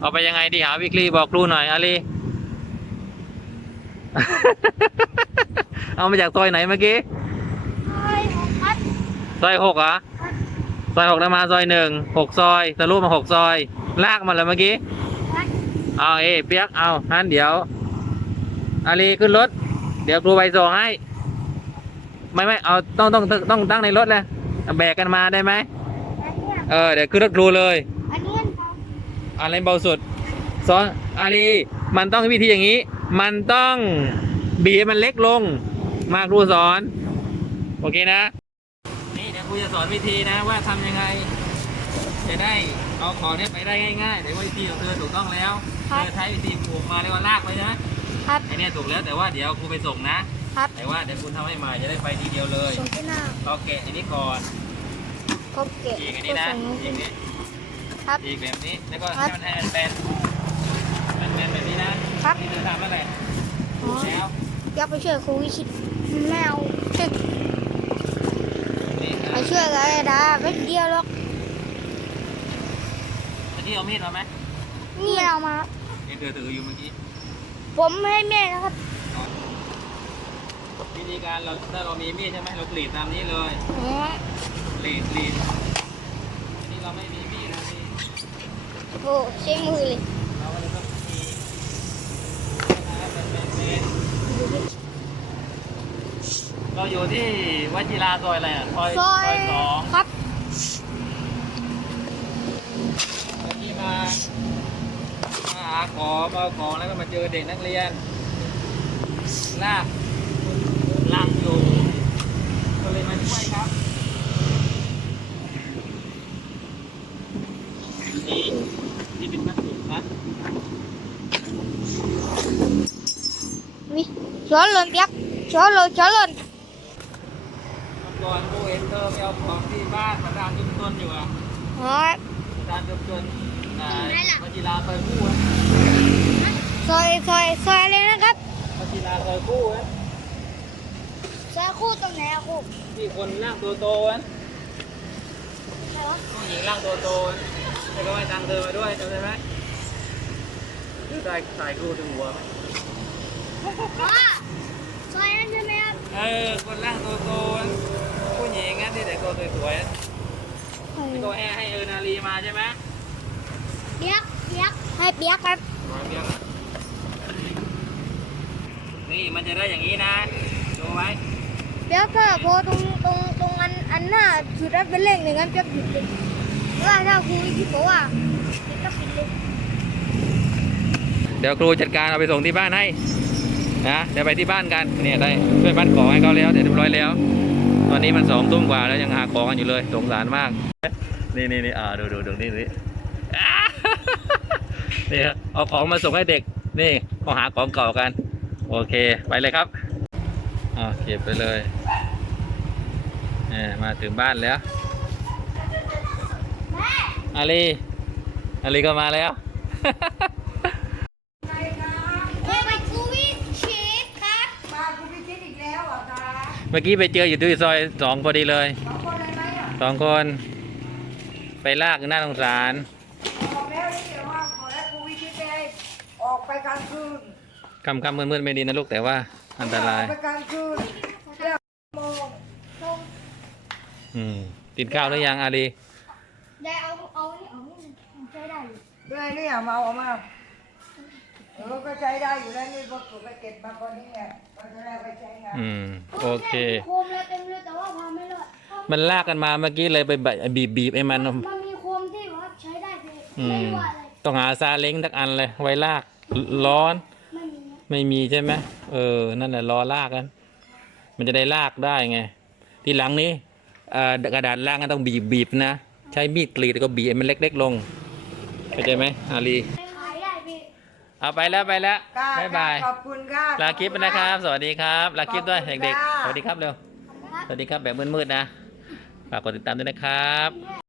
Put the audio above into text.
เอาไปยังไงดีหาวิกฤตบอกครูหน่อยอาลีเอามาจากซอยไหนเมื่อกี้ซอยหกเหรอซอยหกแล้วมาซอยหนึ่งหกซอยทะลุมาหกซอย ลากมันแล้วเมื่อกี้เอาเอเปียกเอาฮันเดี๋ยวอาลีขึ้นรถ เดี๋ยวครูไปส่งให้ ไม่ไม่เอาต้องต้องต้องตั้งในรถเลยแบกกันมาได้ไหมเออเดี๋ยวขึ้นรถครูเลย อะไรเบาสุดสอนอาลีมันต้องวิธีอย่างนี้ มันต้องบีบให้มันเล็กลง มาครูสอน โอเคนะ นี่เดี๋ยวครูจะสอนวิธีนะว่าทำยังไง จะได้เอาของเนี้ยไปได้ง่ายๆแต่ว่าวิธีของเธอถูกต้องแล้ว เธอใช้วิธีผูกมาเรียกว่าลากไปนะครับไอเนี้ยถูกแล้วแต่ว่าเดี๋ยวครูไปส่งนะ ครับ แต่ว่าเดี๋ยวคุณทำให้ใหม่จะได้ไปทีเดียวเลยส่งที่หน้าเราแกะอันนี้ก่อนครบเกะอีกอันนี้นะส่งอีกนี้ ครับ อีกแบบนี้ แล้วก็ครัให้บมันให้มันเป็นมันเป็นแบบนี้นะครับ นี่เธอทำอะไรอ๋อแล้วอยากไปช่วยครูวิชิตแมวนี่ไปช่วยกันเลยนะไม่เดียวหรอกเมื่อกี้เอามีดมาไหมนี่เรามาเห็นเธอถืออยู่เมื่อกี้ ผมให้แม่นะครับ วิธีการเราถ้าเรามีมีดใช่ไหมเรากรีดตามนี้เลยอ๋อกรีดกรีดอันนี้เราไม่มีมีดนะนี่ โอ้ใช้มือเลยเราก็เลยต้องมีนะครับเป็นเป็นเป็นเราอยู่ที่วัชิราซอยอะไรอะซอยซอยสองครับเมื่อกี้มามาหาของมาเอาของแล้วก็มาเจอเด็กนักเรียนลากลังอยู่ ก็เลยมาช่วยครับ นี่นี่เป็นวัตถุนะ นี่ช้อนหล่นเปียกช้อนหล่นช้อนหล่นเมื่อก่อนกูเห็นเธอไปเอาของที่บ้านประธานชุมชนอยู่อะอ๋อประธานชุมชนอ่าวัชิราซอยคู่อะซอยซอยซอยอะไรนะครับวัชิราซอยคู่อะซอยคู่ตรงไหนอะครูที่คนร่างตัวโตอะไหนวะผู้หญิงร่างตัวโตอะแล้วก็ให้ตังค์เธอมาด้วยจำได้ไหมหรือใส่ใส่ครูถึงหัวไหม อ๋อซอยนั้นใช่ไหมครับเออ คนร่างตัวโตอะผู้หญิงอะที่แต่งตัวสวยๆอะที่ก็ให้ให้เออนาลีมาใช่ไหมเปียกเปียกให้เปียกครับร้อยเบี้ยนี่มันจะได้อย่างนี้นะดูไว้เปียกถ้าพอตรงตรงตรงอันอันหน้าจุดนั้นเป็นเลขหนึ่งงั้นเปียกหยุดเลยว่าถ้าครูวิชิตบอกว่าเปียกก็ปิดเลย เดี๋ยวครูจัดการเอาไปส่งที่บ้านให้ นะเดี๋ยวไปที่บ้านกันเนี่ยได้ช่วยบ้านของให้เขาแล้วเดี๋ยวเรียบร้อยแล้ว ตอนนี้มันสองทุ่มกว่าแล้วยังหาของกันอยู่เลยสงสารมาก นี่นี่นี่อ่าดูดูดูนี่นี่อ่นี่เอาของมาส่งให้เด็กนี่เขาหาของเก่ากัน โอเคไปเลยครับอ่าเก็บไปเลยเนี่ยมาถึงบ้านแล้วอาลีอาลีก็มาแล้ว เคยไปครูวิชิตครับ มาคุณพิชิตอีกแล้วเหรอคะ เมื่อกี้ไปเจออยู่ที่ซอยสองพอดีเลยสองคนเลยไหมอะสองคน ไปลากหน้าสงสาร บอกแล้วนี่เดี๋ยวว่าบอกแล้วคุณพิชิตไปออกไปกลางคืนคำคำมืดๆไม่ดีนะลูกแต่ว่าอันตรายออกไปกลางคืนเดี๋ยวโมงลงอืมกินข้าวหรือยังอาลี ได้เอาเอานี่เอานี่มันใช้ได้อยู่เลยเนี่ยมาเอามา เออก็ใช้ได้อยู่แล้วนี่พอถูกไปเก็บมาก่อนนี้เนี่ยก็จะได้ไปใช้งานอืม โอเค โคมแล้วเต็มเลยแต่ว่าพาไม่รอดเพราะมันลากกันมาเมื่อกี้เลยไปบีบบีบไอ้มัน มันมีโคมที่ว่าใช้ได้คืออืไม่ม รู้อะไรต้องหาซาเล้งสักอันเลย ไว้ลาก ร้อน ไม่มีนะไม่มีใช่ไหมเออ นั่นแหละรอลากกัน มันจะได้ลากได้ไง ทีหลังนี้เอ่อกระดาษลากก็ต้องบีบบีบนะ ใช้มีดกรีดแล้วก็บีบให้มันเล็ก ๆ ลงเข้าใจไหมอาลีขายได้พี่ เอาไปแล้วไปแล้วค่ะบ๊ายบายขอบคุณค่ะลาคลิปนะครับ สวัสดีครับลาคลิปด้วยขอบคุณเด็กค่ะๆสวัสดีครับเร็วครับสวัสดีครับแบบมืดๆนะฝากกดติดตามด้วยนะครับ